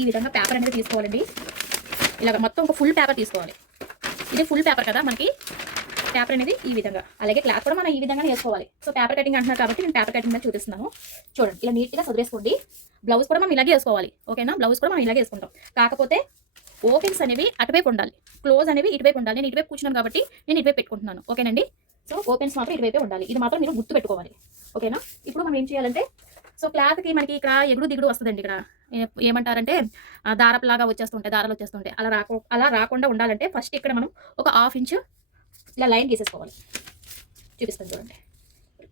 ఈ విధంగా పేపర్ అనేది తీసుకోవాలండి. ఇలాగ మొత్తం ఒక ఫుల్ పేపర్ తీసుకోవాలి. ఇది ఫుల్ పేపర్ కదా మనకి, పేపర్ అనేది ఈ విధంగా. అలాగే క్లాత్ కూడా మనం ఈ విధంగానే వేసుకోవాలి. సో పేపర్ కటింగ్ అంటున్నారు కాబట్టి నేను పేపర్ కటింగ్ మీద చూపిస్తున్నాను. చూడండి, ఇలా నీట్గా చదివేసుకోండి. బ్లౌజ్ కూడా మనం ఇలాగే వేసుకోవాలి. ఓకేనా, బ్లౌజ్ కూడా మనం ఇలాగే వేసుకుంటాం. కాకపోతే ఓపెన్స్ అనేవి అటువైపు ఉండాలి, క్లోజ్ అనేవి ఇటువైపు ఉండాలి. నేను ఇటువైపు కూర్చున్నాను కాబట్టి నేను ఇటువైపు పెట్టుకుంటున్నాను. ఓకేనండి, సో ఓపెన్స్ మాత్రం ఇటువైపే ఉండాలి. ఇది మాత్రం మీరు గుర్తు పెట్టుకోవాలి. ఓకేనా, ఇప్పుడు మనం ఏం చేయాలంటే, సో క్లాత్కి మనకి ఇక్కడ ఎగుడు దిగుడు వస్తుందండి. ఇక్కడ ఏమంటారంటే దారపులాగా వచ్చేస్తుంటాయి, దారాలు వచ్చేస్తుంటాయి. అలా రాకుండా ఉండాలంటే ఫస్ట్ ఇక్కడ మనం ఒక 1/2 ఇంచ్ ఇలా లైన్ గీసేసుకోవాలి. చూపిస్తాను చూడండి,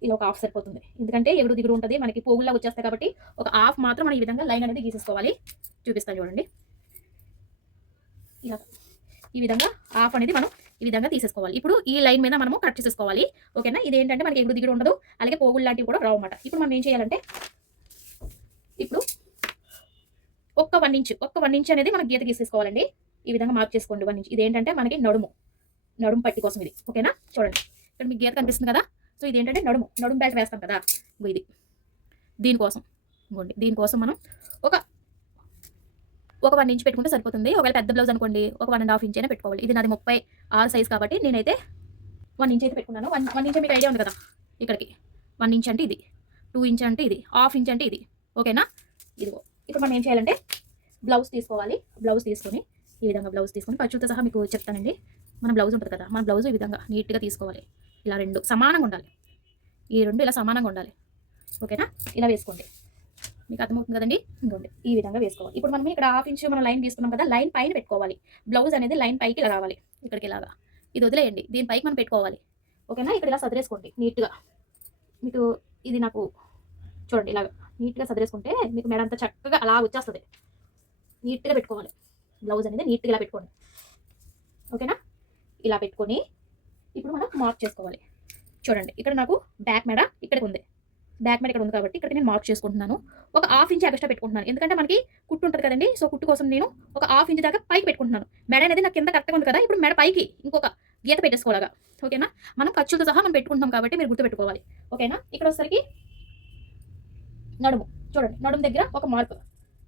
ఇలా ఒక 1/2 సరిపోతుంది. ఎందుకంటే ఎగుడు దిగుడు ఉంటుంది, మనకి పోగుల్లా వచ్చేస్తాయి కాబట్టి ఒక 1/2 మాత్రం మనం ఈ విధంగా లైన్ అనేది గీసేసుకోవాలి. చూపిస్తాను చూడండి, ఇలా ఈ విధంగా 1/2 అనేది మనం ఈ విధంగా తీసేసుకోవాలి. ఇప్పుడు ఈ లైన్ మీద మనము కట్ చేసేసుకోవాలి. ఓకేనా, ఇది ఏంటంటే మనకి ఎగుడు దిగుడు ఉండదు, అలాగే పోగులు లాంటివి కూడా రావు అన్నమాట. ఇప్పుడు మనం ఏం చేయాలంటే, ఇప్పుడు ఒక్క 1 ఇంచ్ అనేది మనం గీత గీసేసుకోవాలండి. ఈ విధంగా మార్క్ చేసుకోండి 1 ఇంచ్. ఇది ఏంటంటే మనకి నడుము పట్టి కోసం ఇది. ఓకేనా, చూడండి ఇక్కడ మీకు గీత కనిపిస్తుంది కదా. సో ఇది ఏంటంటే నడుము బెల్ట్ వేస్తాం కదా, ఇది దీనికోసం. ఇంకోండి, దీనికోసం మనం ఒక 1 ఇంచ్ పెట్టుకుంటే సరిపోతుంది. ఒకవేళ పెద్ద బ్లౌజ్ అనుకోండి ఒక 1.5 ఇంచ్ అయినా పెట్టుకోవాలి. ఇది నాది 36 సైజ్ కాబట్టి నేనైతే 1 ఇంచ్ అయితే పెట్టుకున్నాను. 1 ఇంచ్ మీకు ఐడియా ఉంది కదా, ఇక్కడికి 1 ఇంచ్ అంటే ఇది, 2 ఇంచ్ అంటే ఇది, 1/2 ఇంచ్ అంటే ఇది. ఓకేనా, ఇదిగో ఇప్పుడు మనం ఏం చేయాలంటే బ్లౌజ్ తీసుకోవాలి. బ్లౌజ్ తీసుకొని ఈ విధంగా బ్లౌజ్ తీసుకొని ఖర్చుతో సహా మీకు చెప్తానండి. మన బ్లౌజ్ ఉంటుంది కదా, మన బ్లౌజ్ ఈ విధంగా నీట్గా తీసుకోవాలి. ఇలా 2 సమానంగా ఉండాలి, ఈ 2 ఇలా సమానంగా ఉండాలి. ఓకేనా, ఇలా వేసుకోండి. మీకు అర్థమవుతుంది కదండి. ఇంకోండి, ఈ విధంగా వేసుకోవాలి. ఇప్పుడు మనం ఇక్కడ 1/2 ఇంచ్ మనం లైన్ తీసుకున్నాం కదా, లైన్ పైన పెట్టుకోవాలి. బ్లౌజ్ అనేది లైన్ పైకి ఇలా రావాలి, ఇక్కడికి ఇలాగా. ఇది వదిలేయండి, దీని పైకి మనం పెట్టుకోవాలి. ఓకేనా, ఇక్కడ ఇలా సదిరేసుకోండి నీట్గా. మీకు ఇది నాకు చూడండి, ఇలాగ నీట్గా సదిరేసుకుంటే మీకు మెడ అంతా చక్కగా అలా వచ్చేస్తుంది. నీట్గా పెట్టుకోవాలి, బ్లౌజ్ అనేది నీట్గా ఇలా పెట్టుకోండి. ఓకేనా, ఇలా పెట్టుకొని ఇప్పుడు మనం మార్క్ చేసుకోవాలి. చూడండి, ఇక్కడ నాకు బ్యాక్ మెడ ఇక్కడికి ఉంది, బ్యాక్ మెడ ఇక్కడ ఉంది కాబట్టి ఇక్కడ నేను మార్క్ చేసుకుంటున్నాను. ఒక 1/2 ఇంచ్ ఎక్స్ట్రా పెట్టుకుంటున్నాను, ఎందుకంటే మనకి కుట్టు ఉంటుంది కదండి. సో కుట్టు కోసం నేను ఒక 1/2 ఇంచ్ దాకా పైకి పెట్టుకుంటున్నాను. మెడ అనేది నాకు కింద కరెక్ట్గా ఉంది కదా, ఇప్పుడు మెడ పైకి ఇంకొక గీత పెట్టేసుకోవాలిగా. ఓకేనా, మనం ఖర్చులతో సహా మనం పెట్టుకుంటాం కాబట్టి మీరు గుర్తు పెట్టుకోవాలి. ఓకేనా, ఇక్కడ వచ్చేసరికి నడుము చూడండి, నడుము దగ్గర ఒక మార్క్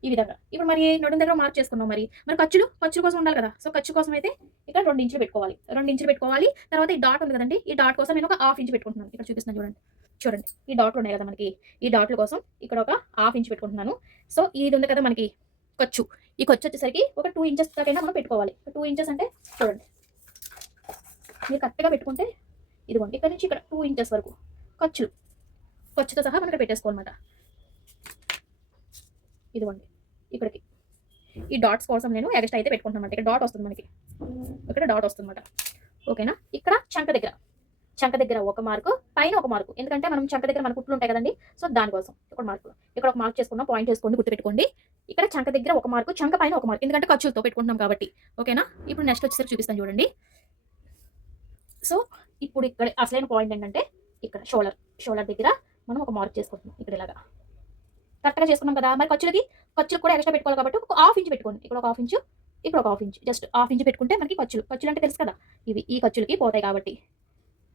ఈ విధంగా. ఇప్పుడు మరి నడుము దగ్గర మార్క్ చేసుకున్నాం, మరి ఖర్చులు కోసం ఉండాలి కదా. సో ఖర్చు కోసం అయితే ఇక్కడ 2 ఇంచులు పెట్టుకోవాలి. 2 ఇంచులు పెట్టుకోవాలి. తర్వాత ఈ డాట్ ఉంది కదండి, ఈ డాట్ కోసం నేను ఒక 1/2 ఇంచ్ పెట్టుకుంటున్నాను. ఇక్కడ చూపిస్తున్నాను చూడండి, ఈ డాట్లు ఉన్నాయి కదా మనకి, ఈ డాట్ల కోసం ఇక్కడ ఒక 1/2 ఇంచ్ పెట్టుకుంటున్నాను. సో ఇది ఉంది కదా మనకి ఖర్చు, ఈ ఖర్చు వచ్చేసరికి ఒక 2 ఇంచెస్ దాకైనా మనం పెట్టుకోవాలి. 2 ఇంచెస్ అంటే చూడండి, మీరు కరెక్ట్గా పెట్టుకుంటే ఇదిగోండి, ఇక్కడ నుంచి ఇక్కడ 2 ఇంచెస్ వరకు ఖర్చుతో సహా మనం ఇక్కడ పెట్టేసుకోవాలన్నమాట. ఇదిగోండి, ఇక్కడికి ఈ డాట్స్ కోసం నేను ఎక్స్ట్రా అయితే పెట్టుకుంటున్నాను. ఇక్కడ డాట్ వస్తుంది మనకి, ఇక్కడ డాట్ వస్తుంది అన్నమాట. ఓకేనా, ఇక్కడ చంక దగ్గర ఒక మార్కు, పైన ఒక మార్కు. ఎందుకంటే మనం చంక దగ్గర మన కుట్లు ఉంటాయి కదండి, సో దానికోసం ఇక్కడ ఒక మార్క్ చేసుకున్నాం. పాయింట్ చేసుకోండి, గుర్తుపెట్టుకోండి. ఇక్కడ చంక దగ్గర ఒక మార్కు, చంక పైన ఒక మార్కు, ఎందుకంటే ఖర్చులతో పెట్టుకుంటున్నాం కాబట్టి. ఓకేనా, ఇప్పుడు నెక్స్ట్ వచ్చేసరికి చూపిస్తాను చూడండి. సో ఇప్పుడు ఇక్కడ అసలైన పాయింట్ ఏంటంటే, ఇక్కడ షోల్డర్ దగ్గర మనం ఒక మార్క్ చేసుకుంటున్నాం. ఇక్కడ ఇలాగా కరెక్ట్గా చేసుకున్నాం కదా. మరి ఖర్చులు కూడా ఎక్స్ట్రా పెట్టుకోవాలి కాబట్టి ఒక 1/2 ఇంచ్ పెట్టుకోండి. ఇక్కడ ఒక 1/2 ఇంచ్, ఇక్కడ ఒక 1/2 ఇంచ్, జస్ట్ 1/2 ఇంచ్ పెట్టుకుంటే మనకి ఖర్చులు అంటే తెలుసు కదా, ఈ ఖర్చులకి పోతాయి కాబట్టి.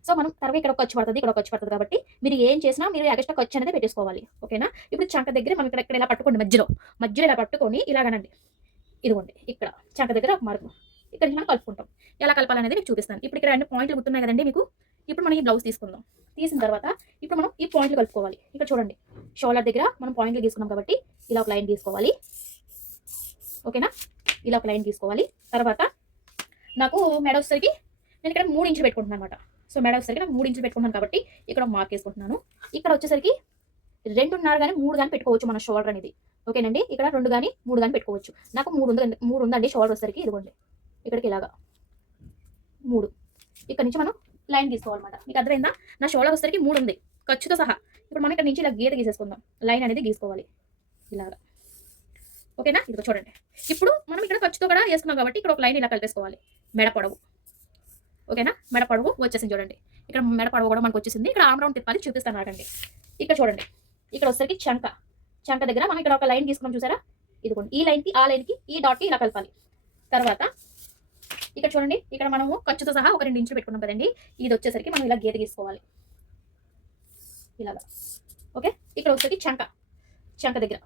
సో మనం తర్వాత ఇక్కడ ఒక ఖర్చు పడుతుంది, ఇక్కడ ఒక ఖర్చు పడుతుంది కాబట్టి మీరు ఏం చేసినా మీరు ఎక్స్ట్రా ఖర్చు అనేది పెట్టేసుకోవాలి. ఓకేనా, ఇప్పుడు చంక దగ్గర మనం ఇక్కడ ఇలా పట్టుకోండి, మధ్యలో ఇలా పట్టుకొని ఇలాగనండి. ఇదిగోండి, ఇక్కడ చంక దగ్గర ఒక మార్కు, ఇక్కడ నుంచి మనం కలుపుకుంటాం. ఎలా కలపాలనేది మీకు చూపిస్తాను. ఇప్పుడు ఇక్కడ 2 పాయింట్లు గుర్తున్నాయి కదండి మీకు. ఇప్పుడు మనం ఈ బ్లౌజ్ తీసుకుందాం. తీసిన తర్వాత ఇప్పుడు మనం ఈ పాయింట్లు కలుపుకోవాలి. ఇక్కడ చూడండి, షోల్డర్ దగ్గర మనం పాయింట్లు తీసుకున్నాం కాబట్టి ఇలా ఒక లైన్ తీసుకోవాలి. ఓకేనా, ఇలా ఒక లైన్ తీసుకోవాలి. తర్వాత నాకు మెడ వచ్చేసరికి నేను ఇక్కడ 3 ఇంచులు పెట్టుకుంటున్నాను అనమాట. సో మెడ వచ్చేసరికి నాకు 3 ఇంచులు పెట్టుకుంటున్నాను కాబట్టి ఇక్కడ ఒక మార్క్ వేసుకుంటున్నాను. ఇక్కడ వచ్చేసరికి 2.5 కానీ 3 కానీ పెట్టుకోవచ్చు మన షోల్డర్ అనేది. ఓకేనండి, ఇక్కడ 2 కానీ 3 కానీ పెట్టుకోవచ్చు. నాకు 3 ఉందండి షోల్డర్ వచ్చేసరికి. ఇదిగోండి, ఇక్కడికి ఇలాగా 3. ఇక్కడ నుంచి మనం లైన్ తీసుకోవాలన్నమాట. మీకు అర్థమైందా, నా షోల్డర్ వచ్చేసరికి 3 ఉంది ఖర్చుతో సహా. ఇప్పుడు మనం ఇక్కడ నుంచి ఇలా గీత గీసేసుకుందాం, లైన్ అనేది గీసుకోవాలి ఇలాగా. ఓకేనా, ఇదిగో చూడండి, ఇప్పుడు మనం ఇక్కడ ఖర్చుతో కూడా వేసుకున్నాం కాబట్టి ఇక్కడ ఒక లైన్ ఇలా కలిపేసుకోవాలి. మెడ పొడవు, ఓకేనా, మెడ పొడవు వచ్చేసింది చూడండి. ఇక్కడ మెడ పొడవు కూడా మనకు వచ్చేసింది. ఇక్కడ ఆమ్ రౌండ్ తిప్పాలి, చూపిస్తాను రాకండి. ఇక్కడ చూడండి, ఇక్కడ వచ్చేసరికి చంక దగ్గర మనం ఇక్కడ ఒక లైన్ తీసుకున్నాం చూసారా. ఇదిగోండి, ఈ లైన్కి ఆ లైన్కి ఈ డాట్కి ఇలా కలపాలి. తర్వాత ఇక్కడ చూడండి, ఇక్కడ మనము ఖర్చుతో సహా ఒక 2 ఇంచులు పెట్టుకున్నాం కదండి. ఇది వచ్చేసరికి మనం ఇలా గీత గీసుకోవాలి ఇలాగా. ఓకే, ఇక్కడ వచ్చేసరికి చంక దగ్గర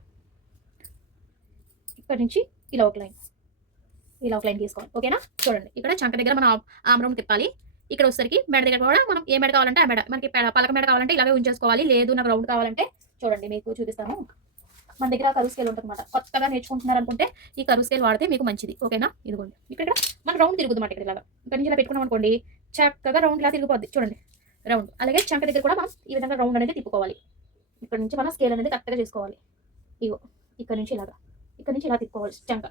ఇక్కడ నుంచి ఇలా ఒక లైన్, ఇలా ఒక లైన్ తీసుకోవాలి. ఓకేనా? చూడండి ఇక్కడ చంక దగ్గర మనం ఆమ్ రౌండ్ తిప్పాలి. ఇక్కడ వచ్చేసరికి మెడ దగ్గర కూడా మనం ఏ మెడ కావాలంటే ఆ మెడ, మనకి పలక మెడ కావాలంటే ఇలాగే ఉంచేసుకోవాలి. లేదు నాకు రౌండ్ కావాలంటే చూడండి మీకు చూపిస్తాను. మన దగ్గర కరువు స్కేల్ ఉంటుందన్నమాట. కొత్తగా నేర్చుకుంటున్నారు అనుకుంటే ఈ కరువు స్కేల్ వాడితే మీకు మంచిది. ఓకేనా? ఇదిగోండి ఇక్కడ మన రౌండ్ తిరుగుతుంది అన్నమాట. ఇక్కడ ఇలాగా ఇక్కడ నుంచి ఇలా పెట్టుకున్నాం అనుకోండి, చక్కగా రౌండ్ ఇలా తిరిగిపోద్ది. చూడండి రౌండ్. అలాగే చంక దగ్గర కూడా మనం ఈ విధంగా రౌండ్ అనేది తిప్పుకోవాలి. ఇక్కడ నుంచి మనం స్కేల్ అనేది కరెక్ట్గా చేసుకోవాలి. ఇగో ఇక్కడ నుంచి ఇలాగా, ఇక్కడ నుంచి ఇలా తిప్పుకోవాలి చంక.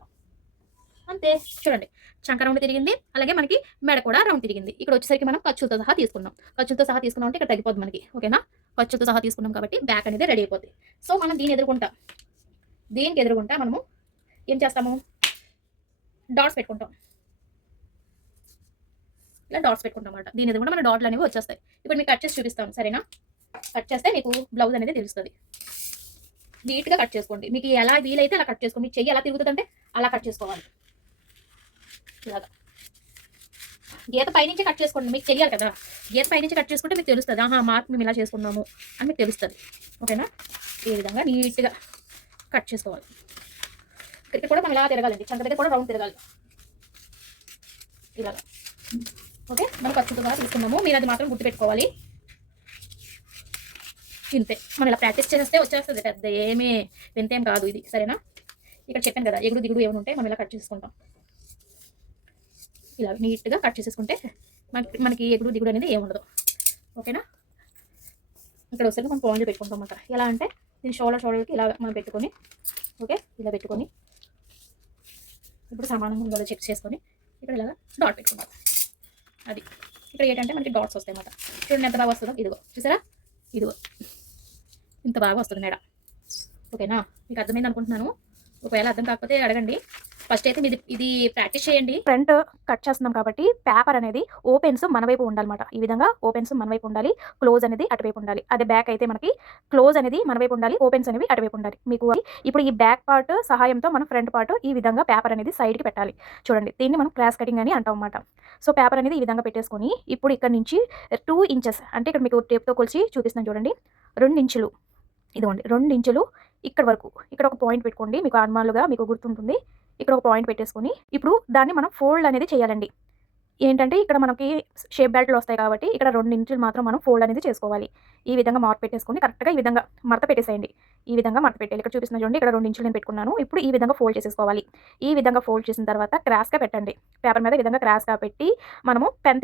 అంతే. చూడండి చంక రౌండ్ తిరిగింది, అలాగే మనకి మెడ కూడా రౌండ్ తిరిగింది. ఇక్కడ వచ్చేసరికి మనం ఖర్చులతో సహా తీసుకున్నాం. ఖర్చులతో సహా తీసుకున్నాం అంటే ఇక్కడ తగ్గిపోద్ది మనకి. ఓకేనా? ఖర్చులతో సహా తీసుకున్నాం కాబట్టి బ్యాక్ అనేది రెడీ అయిపోద్ది. సో మనం దీనికి ఎదురుకుంటా మనము ఏం చేస్తాము, డాట్స్ పెట్టుకుంటాం. ఇలా డాట్స్ పెట్టుకుంటాం అన్నమాట. దీని ఎదురుకుండా మన డాట్లు అనేవి వచ్చేస్తాయి. ఇప్పుడు మీకు కట్ చేసి చూపిస్తాను, సరేనా? కట్ చేస్తే మీకు బ్లౌజ్ అనేది తెలుస్తుంది. నీట్గా కట్ చేసుకోండి. మీకు ఎలా వీలైతే అలా కట్ చేసుకోండి. మీకు చెయ్యి ఎలా తిరుగుతుందంటే అలా కట్ చేసుకోవాలి. ఇలాగా గీత పైనుంచి కట్ చేసుకోండి. మీకు తెలియాలి కదా, గీత పైనుంచి కట్ చేసుకుంటే మీకు తెలుస్తుంది. మార్క్ మేము ఇలా చేసుకున్నాము అని మీకు తెలుస్తుంది. ఓకేనా? ఈ విధంగా నీట్గా కట్ చేసుకోవాలి. ఇక్కడ కూడా మనం ఇలా తిరగాలండి. చంక దగ్గర కూడా రౌండ్ తిరగాలి. ఇలాగా. ఓకే, మనం ఖచ్చితంగా తీసుకున్నాము. మీరు అది మాత్రం గుర్తుపెట్టుకోవాలి. ఇంతే, మనం ఇలా ప్రాక్టీస్ చేస్తే వచ్చేస్తుంది. పెద్ద ఏమీ వింతేం కాదు ఇది. సరేనా? ఇక్కడ చెప్పాను కదా, ఎగుడు దిగుడు ఏమైనా ఉంటే మనం ఇలా కట్ చేసుకుంటాం. ఇలా నీట్గా కట్ చేసేసుకుంటే మనకి ఎగుడు దిగుడు అనేది ఏముండదు. ఓకేనా? ఇక్కడ వస్తే మనం పాయింట్ పెట్టుకుంటాం అన్నమాట. ఎలా అంటే దీన్ని షోల్డర్కి ఇలా మనం పెట్టుకొని, ఓకే, ఇలా పెట్టుకొని ఇప్పుడు సమానంగా ఉందో చెక్ చేసుకొని ఇక్కడ ఇలాగా డాట్ పెట్టుకుంటాం. అది ఇక్కడ ఏంటంటే మనకి డాట్స్ వస్తాయి అన్నమాట. చూడండి ఎంత బాగా వస్తుందో. ఇదిగో చూసారా, ఇదిగో ఇంత బాగా వస్తుంది మేడ. ఓకేనా? మీకు అర్థమైంది అనుకుంటున్నాను. ఒకవేళ అర్థం కాకపోతే అడగండి. ఫస్ట్ అయితే ఇది ప్రాక్టీస్ చేయండి. ఫ్రంట్ కట్ చేస్తున్నాం కాబట్టి పేపర్ అనేది ఓపెన్స్ మన వైపు ఉండాలన్నమాట. ఈ విధంగా ఓపెన్స్ మన వైపు ఉండాలి, క్లోజ్ అనేది అటువైపు ఉండాలి. అదే బ్యాక్ అయితే మనకి క్లోజ్ అనేది మన వైపు ఉండాలి, ఓపెన్స్ అనేవి అటువైపు ఉండాలి. మీకు ఇప్పుడు ఈ బ్యాక్ పార్ట్ సహాయంతో మనం ఫ్రంట్ పార్ట్ ఈ విధంగా పేపర్ అనేది సైడ్కి పెట్టాలి. చూడండి, దీన్ని మనం క్రాస్ కటింగ్ అని అంటాం అన్నమాట. సో పేపర్ అనేది ఈ విధంగా పెట్టేసుకొని ఇప్పుడు ఇక్కడ నుంచి 2 ఇంచెస్ అంటే ఇక్కడ మీకు టేప్తో కొలిచి చూపిస్తున్నాను చూడండి. 2 ఇంచులు, ఇదిగోండి 2 ఇంచులు ఇక్కడ వరకు. ఇక్కడ ఒక పాయింట్ పెట్టుకోండి, మీకు నార్మల్గా మీకు గుర్తుంటుంది. ఇక్కడ ఒక పాయింట్ పెట్టేసుకొని ఇప్పుడు దాన్ని మనం ఫోల్డ్ అనేది చేయాలండి. ఏంటంటే ఇక్కడ మనకి షేప్ బెల్ట్లు వస్తాయి కాబట్టి ఇక్కడ 2 ఇంచులు మాత్రం మనం ఫోల్డ్ అనేది చేసుకోవాలి. ఈ విధంగా మార్క్ పెట్టేసుకొని కరెక్ట్గా ఈ విధంగా మడత పెట్టేసేయండి. ఈ విధంగా మడత పెట్టాలి. ఇక్కడ చూపిస్తున్నా చూడండి, ఇక్కడ 2 ఇంచులు నేను పెట్టుకున్నాను. ఇప్పుడు ఈ విధంగా ఫోల్డ్ చేసేసుకోవాలి. ఈ విధంగా ఫోల్డ్ చేసిన తర్వాత క్రాస్గా పెట్టండి. పేపర్ మీద ఈ విధంగా క్రాస్గా పెట్టి మనము పెన్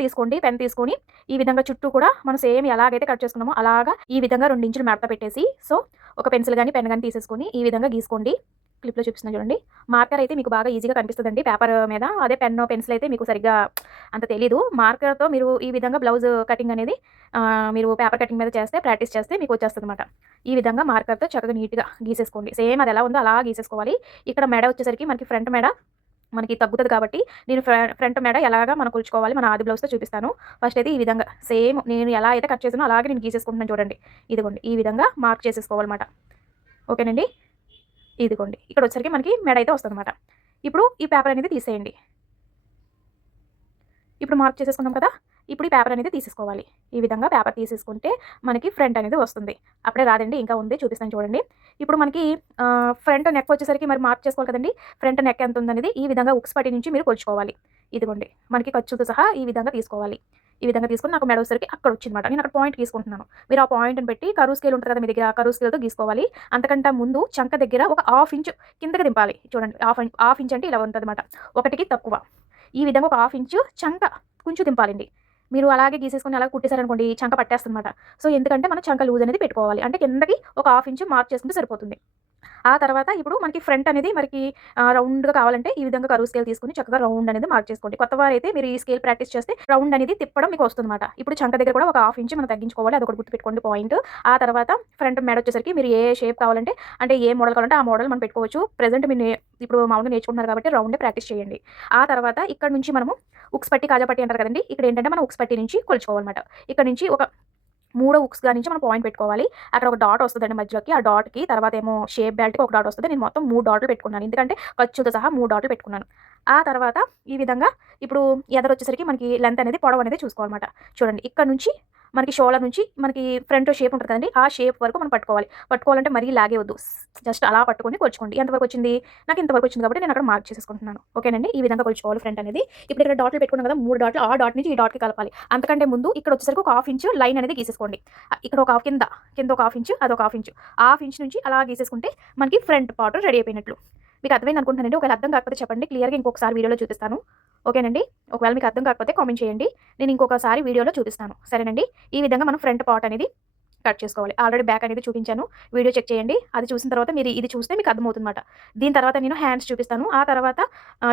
తీసుకొని ఈ విధంగా చుట్టూ కూడా మనం సేమ్ ఎలాగైతే కట్ చేసుకున్నామో అలాగా ఈ విధంగా 2 ఇంచులు మడత పెట్టేసి సో ఒక పెన్సిల్ కానీ పెన్ కానీ తీసేసుకొని ఈ విధంగా గీసుకోండి. క్లిప్లో చూపిస్తున్నా చూడండి. మార్కర్ అయితే మీకు బాగా ఈజీగా కనిపిస్తుందండి పేపర్ మీద. అదే పెన్ పెన్సిల్ అయితే మీకు సరిగ్గా అంత తెలీదు. మార్కర్తో మీరు ఈ విధంగా బ్లౌజ్ కటింగ్ అనేది మీరు పేపర్ కటింగ్ మీద చేస్తే ప్రాక్టీస్ చేస్తే మీకు వచ్చేస్తుంది అనమాట. ఈ విధంగా మార్కర్తో చక్కగా నీట్గా గీసేసుకోండి. సేమ్ అది ఎలా ఉందో అలా గీసేసుకోవాలి. ఇక్కడ మెడ వచ్చేసరికి మనకి ఫ్రంట్ మెడ మనకి తగ్గుతుంది కాబట్టి నేను ఫ్రంట్ మెడ ఎలాగా మనం కొలుచుకోవాలి మన ఆది బ్లౌజ్తో చూపిస్తాను. ఫస్ట్ అయితే ఈ విధంగా సేమ్ నేను ఎలా అయితే కట్ చేసానో అలాగే నేను గీసేసుకుంటున్నాను చూడండి. ఇదిగోండి ఈ విధంగా మార్క్ చేసేసుకోవాలన్నమాట. ఓకేనండి? ఇదిగోండి ఇక్కడ వచ్చేసరికి మనకి మెడ అయితే వస్తుంది అనమాట. ఇప్పుడు ఈ పేపర్ అనేది తీసేయండి. ఇప్పుడు మార్క్ చేసేసుకున్నాం కదా, ఇప్పుడు ఈ పేపర్ అనేది తీసేసుకోవాలి. ఈ విధంగా పేపర్ తీసేసుకుంటే మనకి ఫ్రంట్ అనేది వస్తుంది. అప్పుడే రాదండి, ఇంకా ఉంది, చూపిస్తాను చూడండి. ఇప్పుడు మనకి ఫ్రంట్ నెక్ వచ్చేసరికి మరి మార్క్ చేసుకోవాలి కదండి. ఫ్రంట్ నెక్ ఎంత ఉందనేది ఈ విధంగా ఉక్స్ పట్టి నుంచి మీరు కొలుచుకోవాలి. ఇదిగోండి మనకి ఖర్చుతో సహా ఈ విధంగా తీసుకోవాలి. ఈ విధంగా తీసుకుని నాకు మెడ వచ్చేసరికి అక్కడ వచ్చిందన్నమాట. నేను అక్కడ పాయింట్ తీసుకుంటున్నాను. మీరు ఆ పాయింట్ని పెట్టి కరువు స్కేల్ ఉంటుంది కదా మీ దగ్గర, కరువు స్కేల్తో గీసుకోవాలి. అంతకంటే ముందు చంక దగ్గర ఒక 1/2 ఇంచు కిందకి దింపాలి. చూడండి, హాఫ్ ఇంచ్ అంటే ఇలా ఉంటుంది అనమాట, ఒకటికి తక్కువ. ఈ విధంగా ఒక 1/2 ఇంచు చంక కొంచెం దింపాలండి. మీరు అలాగే గీసేసుకొని అలా కుట్టేశారనుకోండి చంక పట్టేస్తుందన్నమాట. సో ఎందుకంటే మనం చంక లూజ్ అనేది పెట్టుకోవాలి. అంటే కిందకి ఒక 1/2 ఇంచు మార్క్ చేసుకుంటే సరిపోతుంది. ఆ తర్వాత ఇప్పుడు మనకి ఫ్రంట్ అనేది మనకి రౌండ్గా కావాలంటే ఈ విధంగా కరువు స్కేల్ తీసుకుని చక్కగా రౌండ్ అనేది మార్క్ చేసుకోండి. కొత్తవారు అయితే మీరు ఈ స్కేల్ ప్రాక్టీస్ చేస్తే రౌండ్ అనేది తిప్పడం మీకు వస్తుందన్నమాట. ఇప్పుడు చంక దగ్గర కూడా ఒక 1/2 ఇంచు మనం తగ్గించుకోవాలి. అదొకటి గుర్తుపెట్టుకోండి పాయింట్. ఆ తర్వాత ఫ్రంట్ మెడ వచ్చేసరికి మీరు ఏ షేప్ కావాలంటే అంటే ఏ మోడల్ కావాలంటే ఆ మోడల్ మనం పెట్టుకోవచ్చు. ప్రెజెంట్ మీరు ఇప్పుడు మామూలుగా నేర్చుకుంటున్నారు కాబట్టి రౌండే ప్రాక్టీస్ చేయండి. ఆ తర్వాత ఇక్కడ నుంచి మనము ఉక్స్ పట్టి కాజా పట్టి అంటారు కదండి. ఇక్కడ ఏంటంటే మనం ఉక్స్ పట్టి నుంచి కొలుచుకోవాలన్నమాట. ఇక్కడ నుంచి ఒక 3 ఉక్స్గా నుంచి మనం పాయింట్ పెట్టుకోవాలి. అక్కడ ఒక డాట్ వస్తుందండి మధ్యలోకి. ఆ డాట్కి తర్వాత ఏమో షేప్ బెల్ట్కి ఒక డాట్ వస్తుంది. నేను మొత్తం 3 డాట్లు పెట్టుకున్నాను, ఎందుకంటే ఖర్చుతో సహా 3 డాట్లు పెట్టుకున్నాను. ఆ తర్వాత ఈ విధంగా ఇప్పుడు ఎదరు వచ్చేసరికి మనకి లెంత్ అనేది పొడవు అనేది చూసుకోవాలన్నమాట. చూడండి ఇక్కడ నుంచి మనకి షోల్డర్ నుంచి మనకి ఫ్రంట్ షేప్ ఉంటుంది కదండి, ఆ షేప్ వరకు మనం పట్టుకోవాలంటే మరీ లాగేవద్దు, జస్ట్ అలా పట్టుకొని కొలుచుకోండి. ఎంతవరకు వచ్చింది, నాకు ఇంతవరకు వచ్చింది కాబట్టి నేను అక్కడ మార్క్ చేసేసుకుంటున్నాను. ఓకేనండి, ఈ విధంగా కొలుచుకోవాలి ఫ్రంట్ అనేది. ఇప్పుడు ఇక్కడ డాట్లు పెట్టుకున్నాం కదా, 3 డాట్లు, ఆ డాట్ నుంచి ఈ డాట్కి కలపాలి. అంతకంటే ముందు ఇక్కడ వచ్చేసరికి ఒక హాఫ్ ఇంచ్ లైన్ అనేది గీసేసుకోండి. ఇక్కడ ఒక కింద ఒక హాఫ్ ఇంచ్, అదొక హాఫ్ ఇంచ్ నుంచి అలా గీసేసుకుంటే మనకి ఫ్రంట్ పార్ట్ రెడీ అయిపోయినట్లు. మీకు అర్థమైంది అనుకుంటున్నానండి. ఒకవేళ అర్థం కాకపోతే చెప్పండి, క్లియర్గా ఇంకొకసారి వీడియోలో చూపిస్తాను. ఓకేనండి, ఒకవేళ మీకు అర్థం కాకపోతే కామెంట్ చేయండి, నేను ఇంకొకసారి వీడియోలో చూపిస్తాను. సరేనండి, ఈ విధంగా మనం ఫ్రంట్ పార్ట్ అనేది కట్ చేసుకోవాలి. ఆల్రెడీ బ్యాక్ అనేది చూపించాను, వీడియో చెక్ చేయండి. అది చూసిన తర్వాత మీరు ఇది చూస్తే మీకు అర్థమవుతుందన్నమాట. దీని తర్వాత నేను హ్యాండ్స్ చూపిస్తాను, ఆ తర్వాత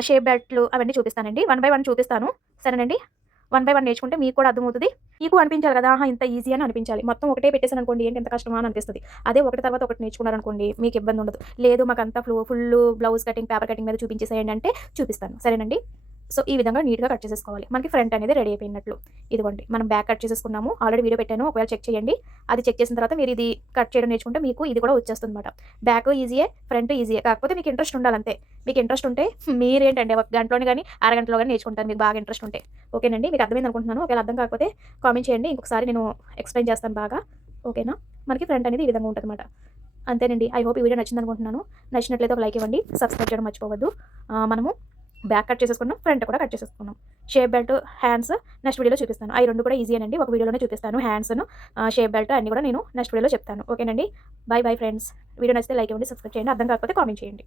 షేప్ బెల్ట్లు అవన్నీ చూపిస్తానండి. 1 బై 1 చూపిస్తాను. సరేనండి, 1 బై 1 నేర్చుకుంటే మీకు కూడా అర్థమవుతుంది. మీకు అనిపించాలి కదా, ఇంత ఈజీ అని అనిపించాలి. మొత్తం ఒకటే పెట్టేసాను అనుకోండి, ఏంటి ఎంత కష్టమా అని అనిపిస్తుంది. అదే ఒకటి తర్వాత ఒకటి నేర్చుకున్నారనుకోండి, మీకు ఇబ్బంది ఉండదు. లేదు మాకు అంతా full blouse cutting, paper cutting మీద చూపించేసేయండి అంటే చూపిస్తాను. సరేనండి, సో ఈ విధంగా నీట్గా కట్ చేసేసుకోవాలి. మనకి ఫ్రంట్ అనేది రెడీ అయిపోయినట్లు. ఇదిగోండి, మనం బ్యాక్ కట్ చేసేసుకున్నాము. ఆల్రెడీ వీడియో పెట్టాను, ఒకవేళ చెక్ చేయండి. అది చెక్ చేసిన తర్వాత మీరు ఇది కట్ చేయడం నేర్చుకుంటే మీకు ఇది కూడా వచ్చేస్తుంది అనమాట. బ్యాక్ ఈజీయే, ఫ్రంట్ ఈజీయే, కాకపోతే మీకు ఇంట్రెస్ట్ ఉండాలంతే. మీకు ఇంట్రెస్ట్ ఉంటే మీరేంటండి ఒక గంటలోనే కానీ అరగంటలో కానీ నేర్చుకుంటారు, మీకు బాగా ఇంట్రెస్ట్ ఉంటే. ఓకేనండి, మీకు అర్థమైంది అనుకుంటున్నాను. ఒకవేళ అర్థం కాకపోతే కామెంట్ చేయండి, ఇంకొకసారి నేను ఎక్స్ప్లెయిన్ చేస్తాను బాగా. ఓకేనా, మనకి ఫ్రంట్ అనేది ఈ విధంగా ఉంటుంది అనమాట. అంతేనండి, ఐ హోప్ ఈ వీడియో నచ్చింది అనుకుంటున్నాను. నచ్చినట్లయితే ఒక లైక్ ఇవ్వండి, సబ్స్క్రైబ్ చేయడం మర్చిపోవద్దు. మనము బ్యాక్ కట్ చేసేసుకున్నాం, ఫ్రంట్ కూడా కట్ చేసేసుకున్నాం. షేప్ బెల్ట్, హ్యాండ్స్ నెక్స్ట్ వీడియోలో చూపిస్తాను. అవి 2 కూడా ఈజీయేనండి, ఒక వీడియోలోనే చూపిస్తాను. హ్యాండ్స్ను, షేప్ బెల్ట్ అన్నీ కూడా నేను నెక్స్ట్ వీడియోలో చెప్తాను. ఓకేనండి, బై ఫ్రెండ్స్. వీడియో నచ్చితే లైక్ ఇవ్వండి, సబ్స్క్రైబ్ చేయండి. అర్థం కాకపోతే కామెంట్ చేయండి.